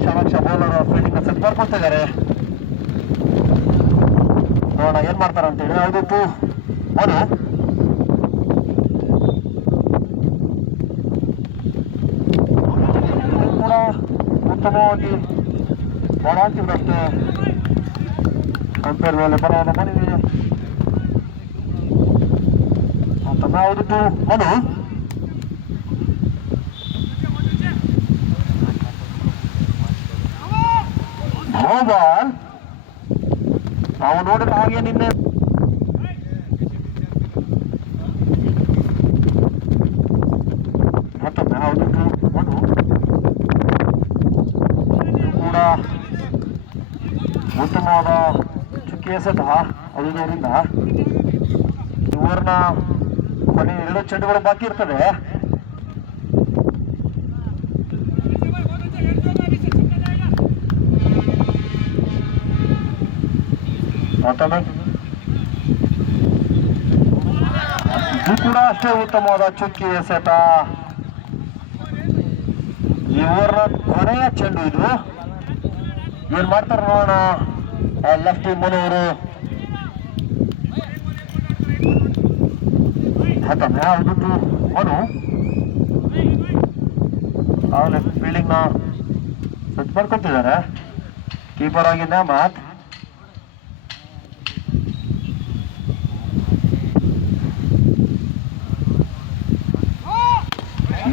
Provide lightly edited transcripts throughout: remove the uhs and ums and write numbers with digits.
ಕ್ಷಣಕ್ಷ bowler fielding set ಬರ್ಕೊಳ್ತಿದ್ದಾರೆ. ನೋಡೋಣ ಏನ್ ಮಾಡ್ತಾರ ಅಂತೇಳಿ. ಹೌದಿತ್ತು ಅವನು ಕೂಡ ಉತ್ತಮವಾಗಿ ಬರಾಂತಿದ್ರಷ್ಟೇ ಅಂಪೇರ್ ಮೇಲೆ ಬರೋಣ ಮನವಿ ಅಂತ. ಹೌದಿತ್ತು ಮನು ಬಾಲ್ ನಾವು ನೋಡಿದ ಹಾಗೆ ನಿನ್ನೆ ಮತ್ತೊಮ್ಮೆ ಹೌದಿತ್ತು ಮನು ಕೂಡ ಉತ್ತಮವಾದ ಚುಕ್ಕಿ ಎಸೆತ ಹೌದವರಿಂದ. ಇವರನ್ನ ಕೊನೆ 2 ಚೆಂಡುಗಳು ಬಾಕಿ ಇರ್ತದೆ. ಮತ್ತೊಮ್ಮೆ ಇದು ಕೂಡ ಅಷ್ಟೇ ಉತ್ತಮವಾದ ಚುಕ್ಕಿ ಎಸೆತ. ಇವರ ಕೊನೆಯ ಚೆಂಡು ಇದು. ಏನ್ ಮಾಡ್ತಾರೆ ನೋಡೋಣ ಲೆಫ್ಟಿ ಮನವರು. ಮತ್ತೊಮ್ಮೆ ಹೌದಿತ್ತು ಮನು ಅವನ ಫೀಲ್ಡಿಂಗ್ ನ ಸೆಟ್ ಮಾಡ್ಕೊತಿದ್ದಾರೆ. ಕೀಪರ್ ಆಗಿದ್ದ ಮಾತ್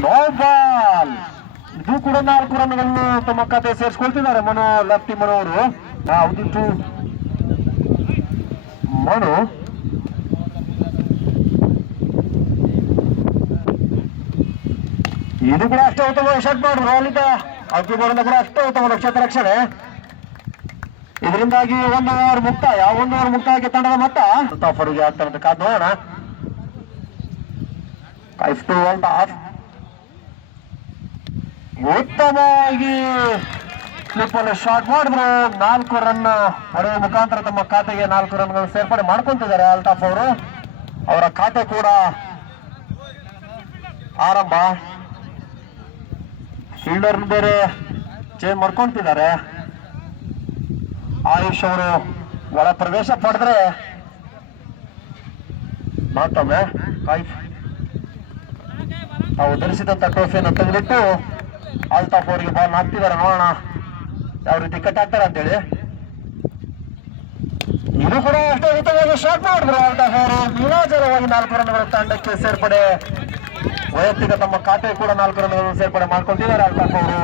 ನೋ ಬಾಲ್. ಇದು ಕೂಡ 4 ರನ್ಗಳನ್ನು ತಮ್ಮ ಖಾತೆ ಸೇರಿಸ್ಕೊಳ್ತಿದ್ದಾರೆ ಮನು ಲೆಫ್ಟಿ ಮನವರು. ಹೌದಿತ್ತು ಮನು ಇದು ಕೂಡ ಅಷ್ಟೇ ಉತ್ತಮ ಶಾಟ್ ಮಾಡಿದ್ರು. ಅಲ್ಲಿದ್ದ ಅಕ್ಕಿಬೋರ್ಡ್ ಕೂಡ ಅಷ್ಟೇ ಉತ್ತಮ ಕ್ಷೇತ್ರ ರಕ್ಷಣೆ. ಇದರಿಂದಾಗಿ 1 ಓವರ್ ಮುಕ್ತಾಯ. 1 ಓವರ್ ಮುಕ್ತಾಯಕ್ಕೆ ತಂಡದ ಮೊತ್ತ ಫರಿಗೆ ಆಗ್ತಾರಂತ ಕಾದ್ ನೋಡೋಣ. 5-2 ಆಫ್. ಉತ್ತಮವಾಗಿ ಸ್ಲಿಪ್ಪಲ್ಲಿ ಶಾಟ್ ಮಾಡಿದ್ರು. 4 ರನ್ ಹೊಡೆಯುವ ಮುಖಾಂತರ ತಮ್ಮ ಖಾತೆಗೆ 4 ರನ್ಗಳನ್ನು ಸೇರ್ಪಡೆ ಮಾಡ್ಕೊಂತಿದ್ದಾರೆ ಅಲ್ತಾಫ್ ಅವರು. ಅವರ ಖಾತೆ ಕೂಡ ಆರಂಭ. ಫೀಲ್ಡರ್ ಬೇರೆ ಚೇಂಜ್ ಮಾಡ್ಕೊಂತಿದ್ದಾರೆ. ಆಯುಷ್ ಅವರು ಒಳ ಪ್ರವೇಶ ಪಡೆದ್ರೆ ಮತ್ತೊಮ್ಮೆ ತಾವು ಧರಿಸಿದಂತ ಟ್ರೋಫಿಯನ್ನು ತೆಗೆದಿಟ್ಟು ಅಲ್ತಾಫ್ ಅವರಿಗೆ ಬಾಲ್ ಹಾಕ್ತಿದ್ದಾರೆ. ನೋಡೋಣ ಯಾವ ರೀತಿ ಕಟ್ ಆಗ್ತಾರೆ ಅಂತೇಳಿ. ಇದು ಕೂಡ ಅಷ್ಟೇ ಉತ್ತಮವಾಗಿ ಶಾಟ್ ಮಾಡಿದ್ರು ಅಲ್ತಾಫ್ ಅವರು. ವಿನಾಜರವಾಗಿ 4 ರನ್ಗಳ ತಂಡಕ್ಕೆ ಸೇರ್ಪಡೆ. ವೈಯಕ್ತಿಕ ತಮ್ಮ ಖಾತೆ ಕೂಡ 4 ರನ್ಗಳನ್ನು ಸೇರ್ಪಡೆ ಮಾಡ್ಕೊಳ್ತಿದ್ದಾರೆ ಅಲ್ತಾಫ್ ಅವರು.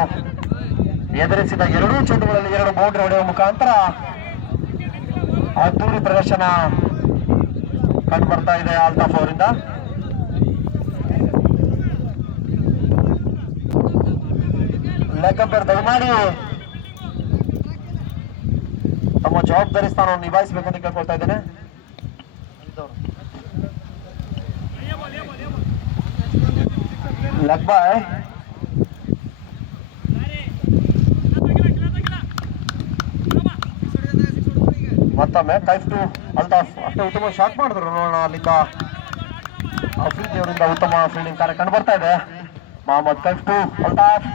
ಎದುರಿಸಿದ 2 ಚೆಂಡುಗಳಲ್ಲಿ 2 ಬೌಂಡ್ರಿ ಹೊಡೆಯುವ ಮುಖಾಂತರ ಅದ್ದೂರಿ ಪ್ರದರ್ಶನ ಕಂಡು ಬರ್ತಾ ಇದೆ ಅಲ್ತಾಫ್ ಅವರಿಂದ. ಲೆಕ್ಕಂಪೇರ್ ದಯಮಾಡಿ ತಮ್ಮ ಜವಾಬ್ದಾರಿ ಸ್ಥಾನವನ್ನು ನಿಭಾಯಿಸಬೇಕಂತ ಕೇಳ್ಕೊಳ್ತಾ ಇದ್ದೇನೆ. ಲೆಗ್ ಬಾಯ್ ಮತ್ತೊಮ್ಮೆ 5-2 ಅಲ್ತಾಫ್. ಅಷ್ಟೇ ಉತ್ತಮ ಶಾಟ್ ಮಾಡಿದ್ರು. ನೋಡೋಣ ಅಲ್ಲಿಂದ ಅಫ್ರಿದಿ ಅವರಿಂದ ಉತ್ತಮ ಫೀಲ್ಡಿಂಗ್ ಕಾರ್ಯ ಕಂಡು ಬರ್ತಾ ಇದೆ. ಮೊಹಮ್ಮದ್ 5-2 ಅಲ್ತಾಫ್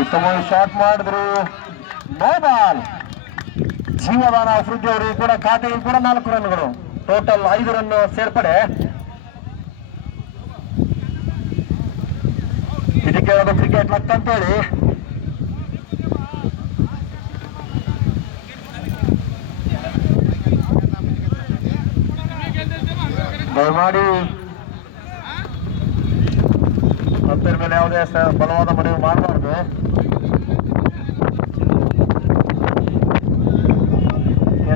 ಉತ್ತಮವಾಗಿ ಶಾಟ್ ಮಾಡಿದ್ರು. No ball. ಜೀವದಾನ ಅಫ್ರಿದಿ ಅವರಿಗೆ ಕೂಡ ಖಾತೆಗೆ ಕೂಡ 4 ರನ್ಗಳು. ಟೋಟಲ್ 5 ರನ್ ಸೇರ್ಪಡೆ. ಇದಕ್ಕೆ ಒಂದು ಕ್ರಿಕೆಟ್ ಲಕ್ ಅಂತೇಳಿ. ದಯಮಾಡಿ ಅಂಪೇರ್ ಮೇಲೆ ಯಾವುದೇ ಬಲವಾದ ಮನವಿ ಮಾಡಬಾರ್ದು.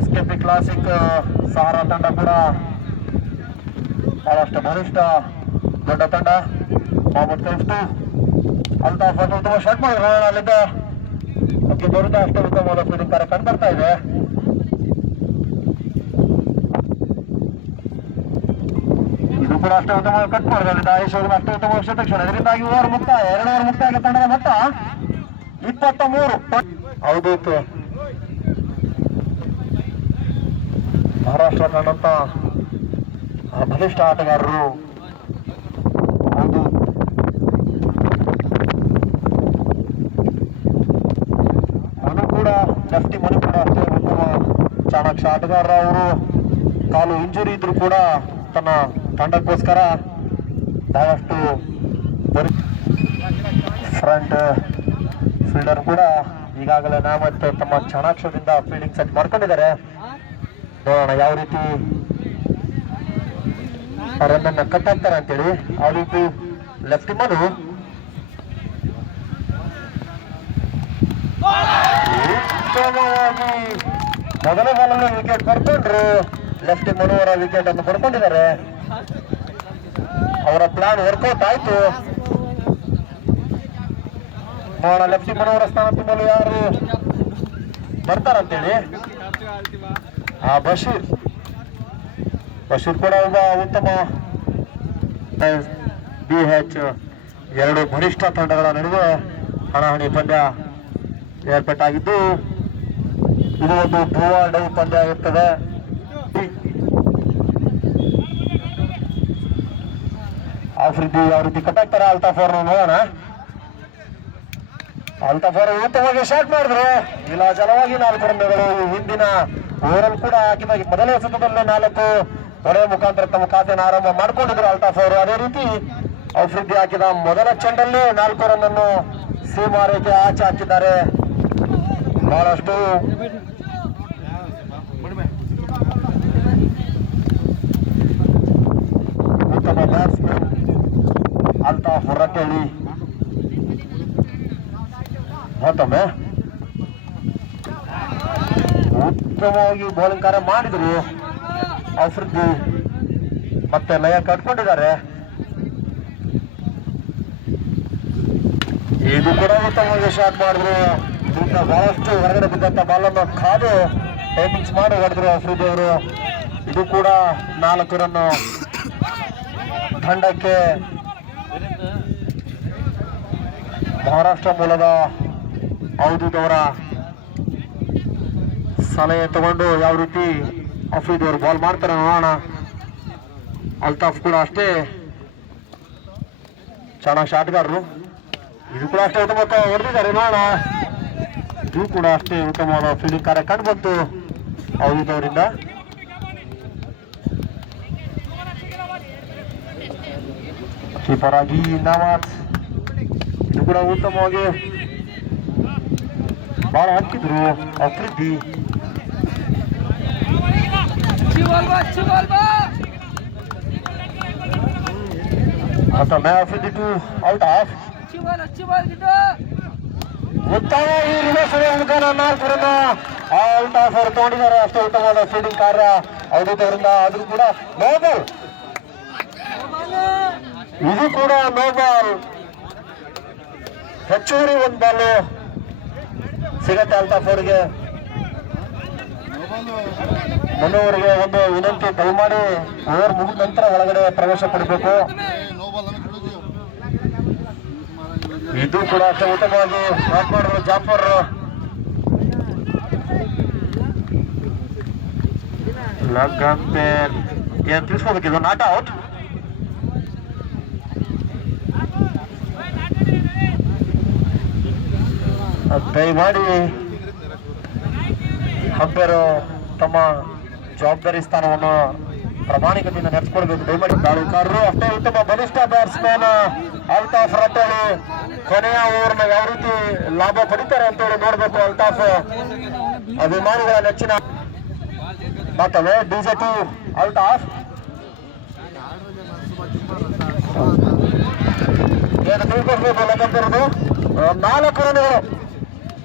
SKP ಕ್ಲಾಸಿಕ್ ಸಹಾರಾ ತಂಡ ಕೂಡ ಬಹಳಷ್ಟು ಬಲಿಷ್ಠ ದೊಡ್ಡ ತಂಡ. ಮೊಹಮ್ಮದ್ 5-2 ಅಲ್ತಾಫ್ ಉತ್ತಮ ಶಾಟ್ ಮಾಡಿದ್ರು. ಅಲ್ಲಿದ್ದ ಅಕ್ಕಿ ಬರುತ್ತ ಅಷ್ಟೇ ಉತ್ತಮವಾದ ಫೀಲ್ಡಿಂಗ್ ಕಾರ್ಯ ಕಂಡು ಬರ್ತಾ ಇದೆ. ಇದು ಕೂಡ ಅಷ್ಟೇ ಉತ್ತಮವಾಗಿ ಕಟ್ ಮಾಡಿದ್ರಿಂದ ಆಯುಷ್ ಅವರು ಅಷ್ಟೇ ಉತ್ತಮ ಶತಕ್ಷಣ. ಇದರಿಂದಾಗಿ 2 ಓವರ್ ಮುಕ್ತಾಯ ತಂಡದ ಮೊತ್ತ 23. ಹೌದು ಮಹಾರಾಷ್ಟ್ರ ಕಂಡಂತ ಬಲಿಷ್ಠ ಆಟಗಾರರು. ಹೌದು ಲೆಫ್ಟಿ ಮನಿ ಕೂಡ ಅಷ್ಟೇ ಉತ್ತಮ ಚಾಣಾಕ್ಷ ಆಟಗಾರ. ಅವರು ಕಾಲು ಇಂಜುರಿ ಇದ್ರು ಕೂಡ ತನ್ನ ತಂಡಕ್ಕೋಸ್ಕರ ಬಹಳಷ್ಟು ಫ್ರಂಟ್ ಫೀಲ್ಡರ್ ಕೂಡ ಈಗಾಗಲೇ ನಾಮತ್ ತಮ್ಮ ಚಾಣಾಕ್ಷದಿಂದ ಫೀಲ್ಡಿಂಗ್ ಸೆಟ್ ಮಾಡ್ಕೊಂಡಿದ್ದಾರೆ. ನೋಡೋಣ ಯಾವ ರೀತಿ ರನ್ನನ್ನು ಕಟ್ ಹಾಕ್ತಾರೆ ಅಂತೇಳಿ. ಆ ರೀತಿ ಲೆಫ್ಟ್ ಮನು ಉತ್ತಮವಾಗಿ ಮೊದಲ ಬಾಲಲ್ಲಿ ವಿಕೆಟ್ ಪಡ್ಕೊಂಡ್ರು. ಲೆಫ್ಟ್ ಮನು ಅವರ ವಿಕೆಟ್ ಅನ್ನು ಪಡ್ಕೊಂಡಿದ್ದಾರೆ. ಅವರ ಪ್ಲಾನ್ ವರ್ಕೌಟ್ ಆಯ್ತು. ನೋಡೋಣ ಲೆಫ್ಟ್ ಮನು ಅವರ ಸ್ಥಾನ ತುಂಬಲು ಯಾರು ಬರ್ತಾರಂತೇಳಿ. ಬಶೀರ್ ಕೂಡ ಒಬ್ಬ ಉತ್ತಮ BH. ಎರಡು ಬಲಿಷ್ಠ ತಂಡಗಳ ನಡುವೆ ಹಣಾಹಣಿ ಪಂದ್ಯ ಏರ್ಪಟ್ಟಾಗಿದ್ದು ಇದು ಒಂದು ಡೂ ಆರ್ ಡೈ ಪಂದ್ಯ ಆಗಿರ್ತದೆ. ಆಫ್ರಿದಿ ಯಾವ ರೀತಿ ಕಟ್ಟಾಗ್ತಾರೆ ಅಲ್ತಾಫ್ ಅವ್ರನ್ನ ನೋಡೋಣ. ಅಲ್ತಾಫ್ ಅವರು ಉತ್ತಮವಾಗಿ ಶಾಟ್ ಮಾಡಿದ್ರು. ಇಲ್ಲ ಜಲವಾಗಿ 4 ರನ್ಗಳು. ಹಿಂದಿನ ಓವರಲ್ಲಿ ಕೂಡ ಹಾಕಿದ ಮೊದಲನೇ ಸತತದಲ್ಲೇ 4 ಹೊಡೆಯ ಮುಖಾಂತರ ತಮ್ಮ ಖಾತೆಯನ್ನು ಆರಂಭ ಮಾಡಿಕೊಂಡಿದ್ರು ಅಲ್ತಾಫ್ ಅವರು. ಅದೇ ರೀತಿ ಆಫ್ರಿದಿ ಹಾಕಿದ ಮೊದಲ ಚೆಂಡಲ್ಲಿ 4 ರನ್ ಅನ್ನು ಸೀಮಾರೇಖೆ ಆಚೆ ಹಾಕಿದ್ದಾರೆ. ಬಹಳಷ್ಟು ಉತ್ತಮ ಬ್ಯಾಟ್ಸ್ಮನ್ ಅಲ್ತಾಫ್ ಹೊರಟೇಳಿ ಮತ್ತೊಮ್ಮೆ ಉತ್ತಮವಾಗಿ ಬೌಲಿಂಗ್ ಕಾರ್ಯ ಮಾಡಿದ್ರು. ಆಫ್ರಿದಿ ಮತ್ತೆ ಲಯ ಕಟ್ಕೊಂಡಿದ್ದಾರೆ. ಇದು ಕೂಡ ಉತ್ತಮವಾಗಿ ಶಾಟ್ ಮಾಡಿದ್ರು. ಇದರಿಂದ ಬಹಳಷ್ಟು ಹೊರಗಡೆ ಬಿದ್ದಂತ ಬಾಲನ್ನು ಕಾದು ಟೈಮಿಂಗ್ಸ್ ಮಾಡಿ ಹೊಡೆದ್ರು ಆಫ್ರಿದಿ ಅವರು. ಇದು ಕೂಡ 4 ರನ್ ತಂಡಕ್ಕೆ. ಮಹಾರಾಷ್ಟ್ರ ಮೂಲದ ಅವಧೂತ್ ಅವರ ಸಲಹೆ ತಗೊಂಡು ಯಾವ ರೀತಿ ಆಫ್ರಿದಿ ಅವರು ಬಾಲ್ ಮಾಡ್ತಾರೆ ನೋಡೋಣ. ಅಲ್ತಾಫ್ ಕೂಡ ಅಷ್ಟೇ ಚೆನ್ನಾಗಿ ಶಾಟ್ಗಾರರು. ಇದು ಕೂಡ ಅಷ್ಟೇ ಉತ್ತಮ ಹೊಡೆದಿದ್ದಾರೆ ನೋಡೋಣ. ಇದು ಕೂಡ ಅಷ್ಟೇ ಉತ್ತಮವಾದ ಫೀಲ್ಡಿಂಗ್ ಕಾರ್ಯ ಕಂಡು ಬಂತು ಅವಧೂತ್ ಅವರಿಂದ. ಕೀಪರ್ ಆಗಿ ನವಾಜ್ ಇದು ಕೂಡ ಉತ್ತಮವಾಗಿ ಬಾಲ್ ಹಾಕಿದ್ರು Afridi. Afridi to out off. ಉತ್ತಮವಾಗಿ ರಿವರ್ಸ್ ಮುಖಾನ 4 ರನ್ ಔಟ್ ಆಫ್ ಅವರು ತಗೊಂಡಿದ್ದಾರೆ. ಅಷ್ಟೇ ಉತ್ತಮವಾದ ಫೀಲ್ಡಿಂಗ್ ಕಾರ್ಯ ಅವಧೂತ್ ಅವರಿಂದ. ಆದ್ರೂ ಕೂಡ ನೋ ಬಾಲ್. ಇದು ಕೂಡ ನೋ ಬಾಲ್. ಹೆಚ್ಚುವರಿ 1 ಬಾಲು ಸಿಗತ್ತೆ ಅಲ್ತಾಫ್ ಅವರಿಗೆ. ಮನೆಯವರಿಗೆ ಒಂದು ವಿನಂತಿ, ದಯಮಾಡಿ ಓವರ್ ಮುಗಿದ ನಂತರ ಒಳಗಡೆ ಪ್ರವೇಶ ಪಡಬೇಕು. ಇದು ಕೂಡ ಅಷ್ಟೇ ಉತ್ತಮವಾಗಿ ಬ್ಯಾಟ್ ಮಾಡಿದ್ರು ಜಾಫರ್. ಲಗ್ ಅಂಪೇರ್ ಏನ್ ತಿಳಿಸ್ಬೋದಕ್ಕಿದು ನಾಟ್ ಔಟ್. ದಯಮಾಡಿ ಅಂಪೇರು ತಮ್ಮ ಜವಾಬ್ದಾರಿ ಸ್ಥಾನವನ್ನು ಪ್ರಾಮಾಣಿಕತೆಯಿಂದ ನಡೆಸಿಕೊಡ್ಬೇಕು. ದಯಮಾಡಿ ದಾಳಿಕಾರರು ಅಷ್ಟೇ ಉತ್ತಮ ಬಲಿಷ್ಠ ಬ್ಯಾಟ್ಸ್ಮನ್ ಅಲ್ತಾಫ್ ರಟ್ಟೋಳಿ. ಕೊನೆಯ ಓವರ್ನ ಯಾವ ರೀತಿ ಲಾಭ ಪಡಿತಾರೆ ಅಂತೇಳಿ ನೋಡ್ಬೇಕು. ಅಲ್ತಾಫ್ ಅಭಿಮಾನಿಗಳ ನೆಚ್ಚಿನ ಮತ್ತೊಮ್ಮೆ DJ2 ಅಲ್ತಾಫ್. ಏನು ತಿಳ್ಕೊಳ್ಬೇಕು ಲೆಕ್ಕಂತಿರೋದು 4 ರನ್ಗಳು.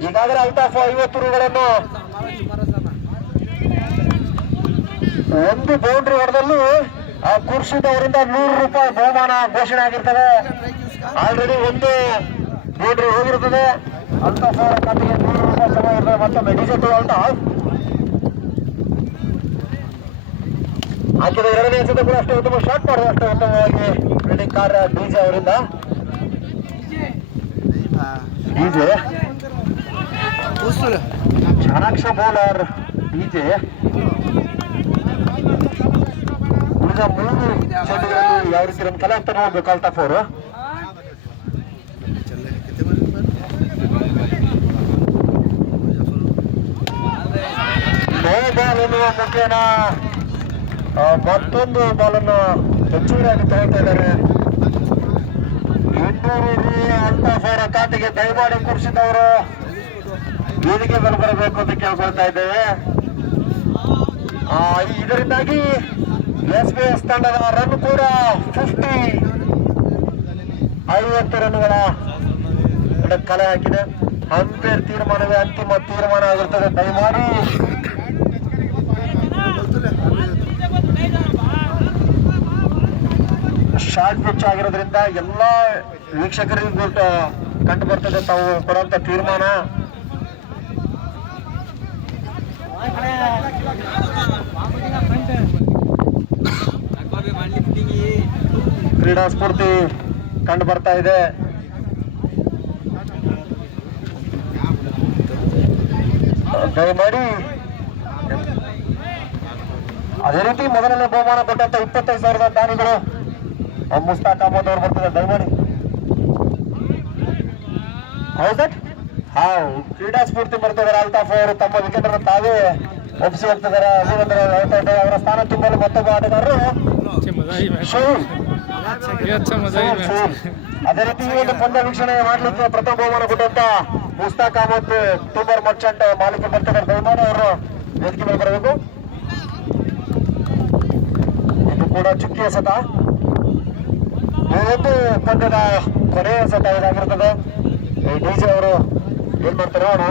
ಈಗಾಗಲೇ ಅಲ್ತಾಫ್ 50 ರೂಗಳನ್ನು 1 ಬೌಂಡ್ರಿ ಹೊಡೆದಲ್ಲಿ ಖುರ್ಷಿದ್ ಅವರಿಂದ 100 ರೂಪಾಯಿ ಬಹುಮಾನ ಘೋಷಣೆ ಆಗಿರ್ತದೆ. Already 1 boundary ಹೋಗಿರ್ತದೆ. ಅಲ್ತಾಫ್ ಅವರ ಖಾತೆಗೆ 100 ರೂಪಾಯಿ ಜಮಾ ಇರ್ತದೆ. ಮತ್ತೊಮ್ಮೆ DJ2 ಅಲ್ತಾಫ್ ಹಾಕಿದ 2ನೇ ಎಸೆತ ಕೂಡ ಅಷ್ಟೇ ಉತ್ತಮ ಶಾಟ್ ಮಾಡಿದ್ರು. ಅಷ್ಟೇ ಉತ್ತಮವಾಗಿ ಫೀಲ್ಡಿಂಗ್ ಕಾರ್ಯ DJ ಅವರಿಂದ. DJ ಚಾಣಾಕ್ಷ ಬೌಲರ್ DJ. ಉಳಿದ 3 ಚೆಂಡುಗಳಲ್ಲಿ ಯಾವ ರೀತಿ ರನ್ ಕಲೆ ಆಗ್ತಾ ನೋಡ್ಬೇಕು ಅಲ್ತಾಫ್ ಅವರು. ಬಾಲ್ ಎನ್ನುವ ಮುಖೇನ ಮತ್ತೊಂದು ಬಾಲನ್ನು ಹೆಚ್ಚುವರಿಯಾಗಿ ತಗೊಳ್ತಾ ಇದ್ದಾರೆ. 200 ಅಲ್ತಾಫ್ ಅವರ ಖಾತೆಗೆ ದಯಮಾಡಿ ಕೂರಿಸಿದವರು ವೇದಿಕೆ ಮೇಲೆ ಬರಬೇಕು ಅಂತ ಕೇಳ್ಕೊಳ್ತಾ ಇದ್ದೇವೆ. ಇದರಿಂದಾಗಿ SBS ತಂಡದ ರನ್ ಕೂಡ 50 ರನ್ಗಳ ಕಲೆ ಹಾಕಿದೆ. ಅಂಪೇರ್ ತೀರ್ಮಾನವೇ ಅಂತಿಮ ತೀರ್ಮಾನ ಆಗಿರ್ತದೆ. ದಯಮಾಡಿ ಶಾರ್ಟ್ ಪಿಚ್ ಆಗಿರೋದ್ರಿಂದ ಎಲ್ಲಾ ವೀಕ್ಷಕರಿಗೂ ಕಂಡು ಬರ್ತದೆ ತಾವು ಕೊಡುವಂತ ತೀರ್ಮಾನ. ಕ್ರೀಡಾ ಸ್ಫೂರ್ತಿ ಕಂಡು ಬರ್ತಾ ಇದೆ. ದಯಮಾಡಿ ಅದೇ ರೀತಿ ಮೊದಲನೇ ಬಹುಮಾನ ಕೊಟ್ಟಂತ 25,000 ದಾನಿಗಳು ಮುಸ್ತಾಕ್ ಅಹಮದ್ ಅವರು ಬರ್ತದೆ. ದಯಮಾಡಿ ಹೌದಟ್ ಕ್ರೀಡಾ ಸ್ಫೂರ್ತಿ ಬರ್ತಿದ್ದಾರೆ. ಅಲ್ತಾಫ್ ಅವರು ತಮ್ಮ ವಿಕೆಟ್ ಅನ್ನು ತಾವೇ ಒಪ್ಪಿಸಿ ಹೋಗ್ತಿದ್ದಾರೆ. ಅವರ ಸ್ಥಾನ ತುಂಬಲು ಮತ್ತೊಬ್ಬ ಆಟಗಾರರು ಅದೇ ರೀತಿ ಈ ಒಂದು ಪಂದ್ಯ ವೀಕ್ಷಣೆ ಮಾಡ್ಲಿಕ್ಕೆ ಪ್ರಥಮ ಬಹುಮಾನ ಕೊಟ್ಟಂತ ಮುಸ್ತಾಕ್ ಅಹಮದ್ ಟೂಬರ್ ಮರ್ಚೆಂಟ್ ಮಾಲೀಕರು ಬರ್ತಿದ್ದಾರೆ. ದಯಮಾಡಿ ಅವರು ವೇದಿಕೆ ಮೇಲೆ ಬರಬೇಕು. ಇದು ಕೂಡ ಚುಕ್ಕಿ ಎಸೆತ. ಒಂದು ಪಂದ್ಯದ ಕೊನೆಯ ಎಸೆತ ಇದಾಗಿರ್ತದೆ. ಡಿಜೆ ಅವರು ಏನ್ ಮಾಡ್ತಾರೆ ನೋಡೋಣ.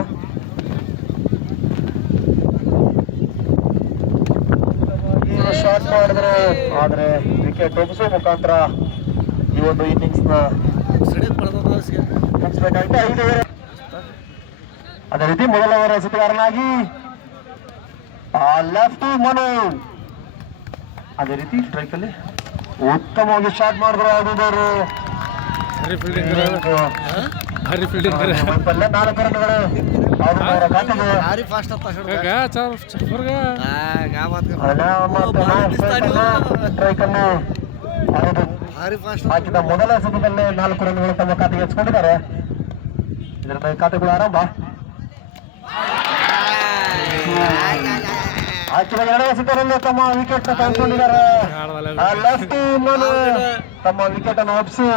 ಶಾರ್ಟ್ ಮಾಡಿದ್ರು, ಆದ್ರೆ ವಿಕೆಟ್ ಒಪ್ಪಿಸುವ ಮುಖಾಂತರ ಈ ಒಂದು ಇನ್ನಿಂಗ್ಸ್ ನ ಮುಗಿಸ್ಬೇಕಾಗುತ್ತೆ. 5 ಅದೇ ರೀತಿ ಮೊದಲ ಓವರ್ ಎಸೆತಗಾರನಾಗಿ ಲೆಫ್ಟ್ ಮನು ಅದೇ ರೀತಿ ಸ್ಟ್ರೈಕ್ ಅಲ್ಲಿ ಉತ್ತಮವಾಗಿ ಶಾಟ್ ಮಾಡಿದ್ರು. ಆಡುದವರು 4 ರನ್ಗಳು ಅವರ ಖಾತೆಗೆ. ಸ್ಟ್ರೈಕ್ ಅನ್ನು ಹಾಕಿದ ಮೊದಲ ಎಸೆತದಲ್ಲೇ 4 ರನ್ಗಳು ತಮ್ಮ ಖಾತೆಗೆ ಹಚ್ಕೊಂಡಿದ್ದಾರೆ. ಇದರಿಂದ ಖಾತೆಗಳು ಆರಂಭ. ಹಾಕಿದ 2 ಎಸೆತರಲ್ಲೂ ತಮ್ಮ ವಿಕೆಟ್ ತೆಗೆದುಕೊಂಡಿದ್ದಾರೆ. ಲೆಫ್ಟ್ ಮನು ತಮ್ಮ ವಿಕೆಟ್ ಅನ್ನು ಒಪ್ಪಿಸಿ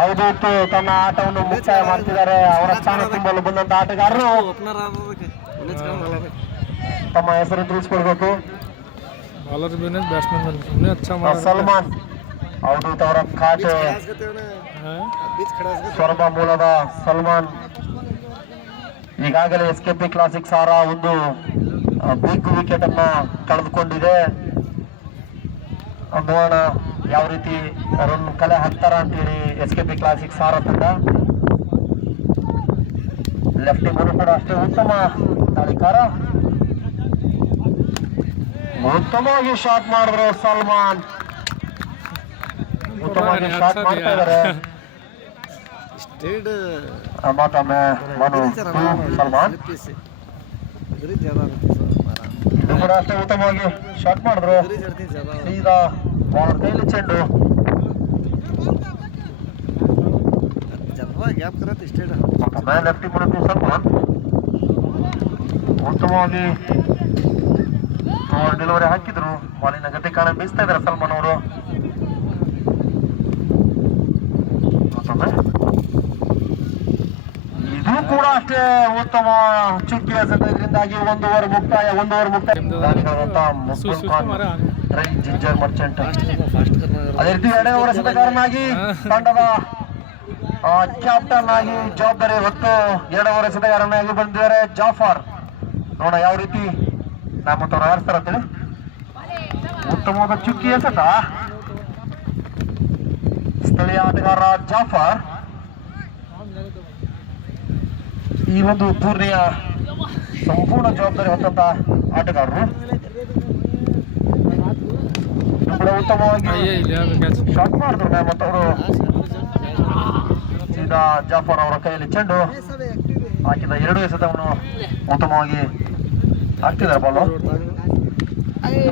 ಅವಧೂತು ತನ್ನ ಆಟವನ್ನು ಮುಕ್ತಾಯ ಮಾಡ್ತಿದ್ದಾರೆ. ಅವರ ಸ್ಥಾನ ತುಂಬಲು ಬಂದಂತ ಆಟಗಾರರು ತಮ್ಮ ಹೆಸರು ತಿಳಿಸ್ಕೊಡ್ಬೇಕು. ಸಲ್ಮಾನ್ ಅವಧೂತ್ ಅವರ ಖಾತೆ ಸೊರಬ ಮೂಲದ ಸಲ್ಮಾನ್ ಈಗಾಗಲೇ SKP ಕ್ಲಾಸಿಕ್ ಸಾರ ಒಂದು ಬಿಗ್ ವಿಕೆಟ್ ಅನ್ನ ಕಳೆದುಕೊಂಡಿದೆ. ನೋಡೋಣ ಯಾವ ರೀತಿ ರನ್ ಕಲೆ ಹಾಕ್ತಾರ ಅಂತೇಳಿ SKP ಕ್ಲಾಸಿಕ್ ಸಾರ ತಂಡ. ಲೆಫ್ಟಿ ಮನು ಕೂಡ ಅಷ್ಟೇ ಉತ್ತಮ ದಾಳಿಕಾರ. ಉತ್ತಮವಾಗಿ ಶಾಟ್ ಮಾಡಿದ್ರು ಸಲ್ಮಾನ್. ಉತ್ತಮವಾಗಿ ಶಾಟ್ ಮಾಡ್ತಾ ಇದ್ದಾರೆ. ಮತ್ತೊಮ್ಮೆ ಮನು ಸಲ್ಮಾನ್ ಇದು ಕೂಡ ಅಷ್ಟೇ ಉತ್ತಮವಾಗಿ ಶಾಟ್ ಮಾಡಿದ್ರು. ಸೀದಾ ಬಾಲರ್ ಕೈಲಿ ಚೆಂಡು. ಮತ್ತೊಮ್ಮೆ ಲೆಫ್ಟಿ ಮನು ಸಲ್ಮಾನ್ ಉತ್ತಮವಾಗಿ ಡೆಲಿವರಿ ಹಾಕಿದ್ರು. ಬಾಲಿನ ಗತಿ ಕಾಣ ಬೀಸ್ತಾ ಇದ್ದಾರೆ ಸಲ್ಮಾನ್ ಅವರು. ಇದು ಕೂಡ ಅಷ್ಟೇ ಉತ್ತಮ ಚುಕ್ಕಿ ಎಸೆತದಿಂದಾಗಿ 1 ಓವರ್ ಮುಕ್ತಾಯ. 1 ಓವರ್ ಮುಕ್ತಾಯ. ಜಿಂಜರ್ ಮರ್ಚೆಂಟ್ ಅದೇ ರೀತಿ 2ನೇ ಓವರ್ ಎಸೆತಗಾರನಾಗಿ ತಂಡದ ಕ್ಯಾಪ್ಟನ್ ಆಗಿ ಜವಾಬ್ದಾರಿ ಹೊತ್ತು 2 ಓವರ್ ಎಸೆತಗಾರನಾಗಿ ಬಂದಿದ್ದಾರೆ ಜಾಫರ್. ನೋಡ ಯಾವ ರೀತಿ ನಾಮತ್ತವ್ರು ಆರಿಸ್ತಾರಂತೇಳಿ. ಉತ್ತಮವಾದ ಚುಕ್ಕಿ ಎಸೆತ. ಸ್ಥಳೀಯ ಆಟಗಾರ ಜಾಫರ್ ಈ ಒಂದು ಟೂರ್ನಿಯ ಸಂಪೂರ್ಣ ಜವಾಬ್ದಾರಿ ಹೊತ್ತಂತ ಆಟಗಾರರು. ಕೂಡ ಉತ್ತಮವಾಗಿ ಶಾಟ್ ಮಾಡಿದ್ರು ನಾಮತ್ತವರು. ಸೀದಾ ಜಾಫರ್ ಅವರ ಕೈಯಲ್ಲಿ ಚೆಂಡು ಹಾಕಿದ 2 ಎಸೆತವನ್ನು ಉತ್ತಮವಾಗಿ ಹಾಕ್ತಿದ್ದಾರೆ ಬಾಲು.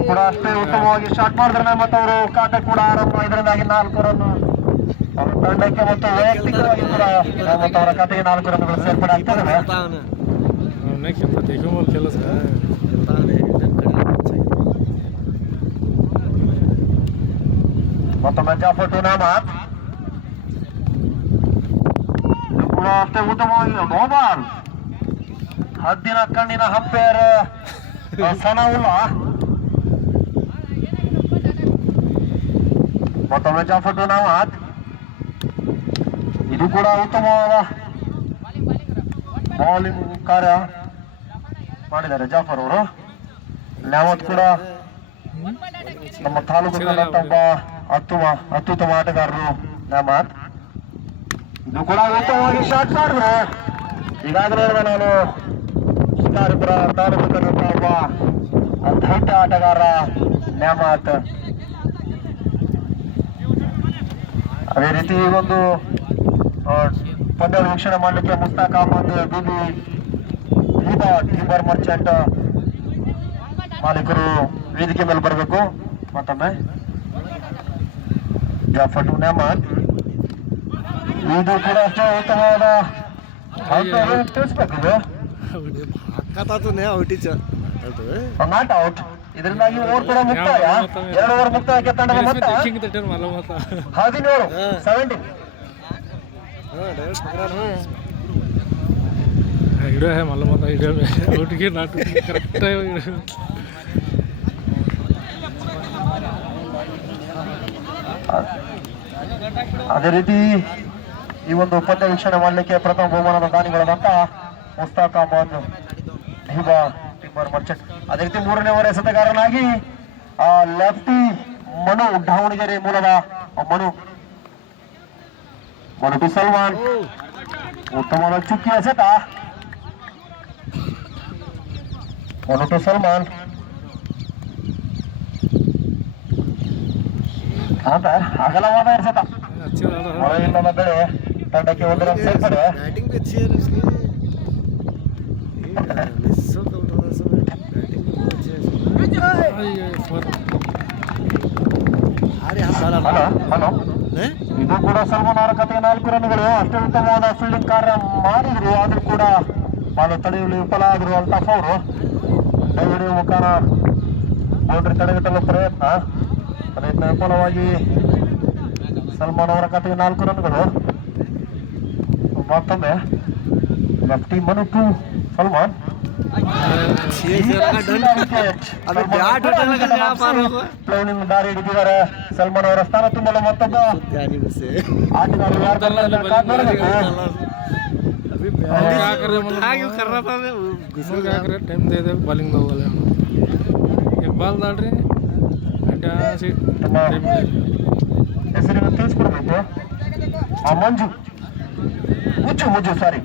ಕೂಡ ಅಷ್ಟೇ ಉತ್ತಮವಾಗಿ ಶಾಟ್ ಮಾಡಿದ್ರೆ ಮತ್ತವರು ಖಾತೆ ಕೂಡ ಆರಂಭ. ಇದರಿಂದಾಗಿ 4 ರನ್ ಅವರ ತಂಡಕ್ಕೆ ಮತ್ತು ವೈಯಕ್ತಿಕವಾಗಿ ಕೂಡ ಅವರ ಖಾತೆಗೆ 4 ರನ್ಗಳು ಸೇರ್ಪಡೆ ಆಗ್ತಿದ್ದಾರೆ. नाही खेळता देखील खेळच का ಮತ್ತೊಮ್ಮೆ ಜಾಫರ್ ಟೂರ್ನಾಮೆಂಟ್ ಕೂಡ ಅಷ್ಟೇ ಉತ್ತಮವಾಗಿ ಮೊಬೈಲ್ ಹದ್ದಿನ ಕಣ್ಣಿನ ಹಂಪೇರ್ ಸನವುಲ್ಲ ಮತ್ತೊಮ್ಮೆ ಜಾಫರ್ ಟೂರ್ನಾಮೆಂಟ್ ಇದು ಕೂಡ ಉತ್ತಮವಾದ ಬೌಲಿಂಗ್ ಕಾರ್ಯ ಮಾಡಿದ್ದಾರೆ ಜಾಫರ್ ಅವರು. ನ್ಯಾಮತ್ ಕೂಡ ನಮ್ಮ ತಾಲೂಕಿನಲ್ಲಂತ ಒಬ್ಬ ಅತ್ಯುತ್ತಮ ಆಟಗಾರರು ನ್ಯಾಮತ್. ಇದು ಕೂಡ ಉತ್ತಮವಾಗಿ ಶಾಟ್ ಮಾಡಿದ್ರು. ಈಗಾಗಲೇ ನಾನು ಶಿಕಾರಿಪುರ ತಾಲೂಕಿನಂತ ಒಬ್ಬ ದೈತ್ಯ ಆಟಗಾರ ನ್ಯಾಮತ್. ಅದೇ ರೀತಿ ಈ ಒಂದು ಪಂದ್ಯ ವೀಕ್ಷಣೆ ಮಾಡಲಿಕ್ಕೆ ಮುಸ್ತಾಕ್ ಅಹಮದ್ ಬಿಬಿ ಟಿಂಬರ್ ಮರ್ಚೆಂಟ್ ಮಾಲೀಕರು ವೇದಿಕೆ ಮೇಲೆ ಬರಬೇಕು. ಮತ್ತೊಮ್ಮೆ ಜಾಫರ್ ನ್ಯಾಮತ್ ಇದು ಕೂಡ ಅಷ್ಟೇ ಉತ್ತಮವಾದ ತಿಳಿಸ್ಬೇಕು. Not out. ಇದರಿಂದಾಗಿ ಓವರ್ ಕೂಡ ಮುಕ್ತಾಯ. 2 ಓವರ್ ಮುಕ್ತಾಯಕ್ಕೆ ತಂಡದ ಮೊತ್ತ 17. हिडो है मालूम होता हिडो में आउट के नाट करेक्ट है. ಅದೇ ರೀತಿ ಈ ಒಂದು ಪಂದ್ಯ ವೀಕ್ಷಣೆ ಮಾಡಲಿಕ್ಕೆ ಪ್ರಥಮ ಬಹುಮಾನದ ದಾನಿಗಳಾದಂತ ಮುಸ್ತಾಕ್ ಅಹಮದ್ ಹಿಬಾ ಟಿಂಬರ್ ಮರ್ಚೆಂಟ್. ಅದೇ ರೀತಿ 3ನೇ ಓವರ್ ಎಸೆತಗಾರನಾಗಿ ಲೆಫ್ಟಿ ಮನು ದಾವಣಗೆರೆ ಮೂಲದ ಮನು ಟು ಸಲ್ಮಾನ್ ಉತ್ತಮವಾದ ಚುಕ್ಕಿ ಎಸೆತ. ಮನು ಟು ಸಲ್ಮಾನ್ ಅಂತ ಅಗಲವಾದ ಎಸೆತ. ಹೊರಗಿಲ್ಲದ ಬೆಳೆ ತಂಡಕ್ಕೆ 1 ರನ್ ಸೇರ್ಪಡೆ. ಹಲೋ ಇದು ಕೂಡ ಸಲ್ಮಾನ್ ಅವರ ಕತೆಗೆ 4 ರನ್ಗಳು. ಅತ್ಯುತ್ತಮವಾದ ಫೀಲ್ಡಿಂಗ್ ಕಾರ್ಯ ಮಾಡಿದ್ರು, ಆದ್ರೂ ಕೂಡ ಬಾಲು ತಡೆಯಲು ವಿಫಲ ಆದ್ರು ಅಲ್ತಾಫ್ ಅವರು. ಕೈಹಿಡಿಯುವ ಮುಖಾನ ಬೌಂಡ್ರಿ ತಡೆಗಟ್ಟಲು ಪ್ರಯತ್ನ ವಿಫಲವಾಗಿ ಸಲ್ಮಾನ್ ಅವರ ಕತೆಗೆ 4 ರನ್ಗಳು. ಮತ್ತೊಮ್ಮೆ ಲೆಫ್ಟಿ ಮನು ಟು ಸಲ್ಮಾನ್. ದಾರಿ ಹಿಡಿದಿದ್ದಾರೆ ಸಲ್ಮಾನ್ ಅವರ ಸ್ಥಾನ ತುಂಬಲು ಮತ್ತೊಬ್ಬ टाइम दे दे बॉलिंग वाले एक बाल डाल रहे ಹೆಸರಿನ ತಿಳಿಸ್ಕೊಡ್ಬೇಕು. ಮುಜ್ಜು ಸಾರಿ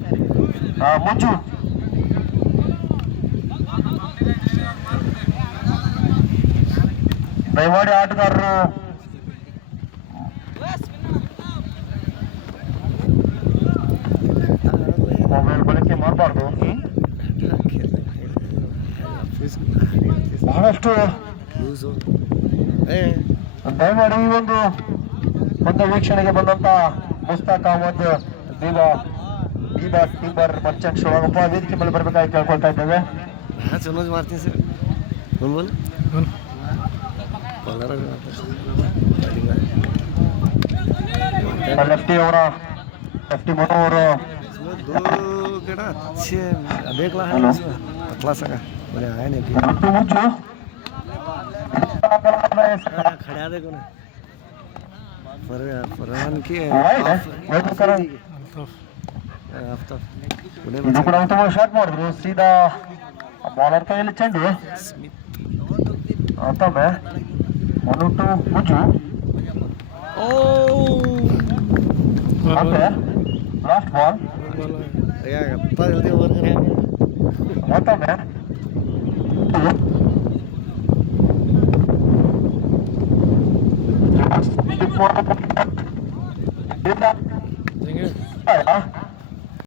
ಮುಜ್ಜು ದಯಮಾಡಿ ಆಟಗಾರರು ಮೊಬೈಲ್ ಬಳಕೆ ಮಾಡಬಾರ್ದು. ಬಹಳಷ್ಟು ದಯಮಾಡಿ ಈ ಒಂದು ಪಂದ್ಯ ವೀಕ್ಷಣೆಗೆ ಬಂದಂತ ಮುಸ್ತಾಕ್ ಅಹಮದ್ ಟಿಂಬರ್ ಮರ್ಚೆಂಟ್ ಶಿವಗಪ್ಪ ವೇದಿಕೆ ಮೇಲೆ ಬರಬೇಕಾಗಿ ಕೇಳ್ಕೊಳ್ತಾ ಇದ್ದೇವೆ. ಮಾಡ್ತೀನಿ ಸರ್. ಲೆಫ್ಟಿ ಮನು ಅವರು ಇದು ಕೂಡ ಉತ್ತಮ ಶಾಟ್ ಮಾಡಿದ್ರು. ಸೀದಾ ಬಾಲರ್ ಕೈಯಲ್ಲಿ ಚೆಂಡು. ಮತ್ತೊಮ್ಮೆ ಮನು ಟು ಮುಜ್ಜು. ಮತ್ತೆ ಲಾಸ್ಟ್ ಬಾಲ್ ಮತ್ತೊಮ್ಮೆ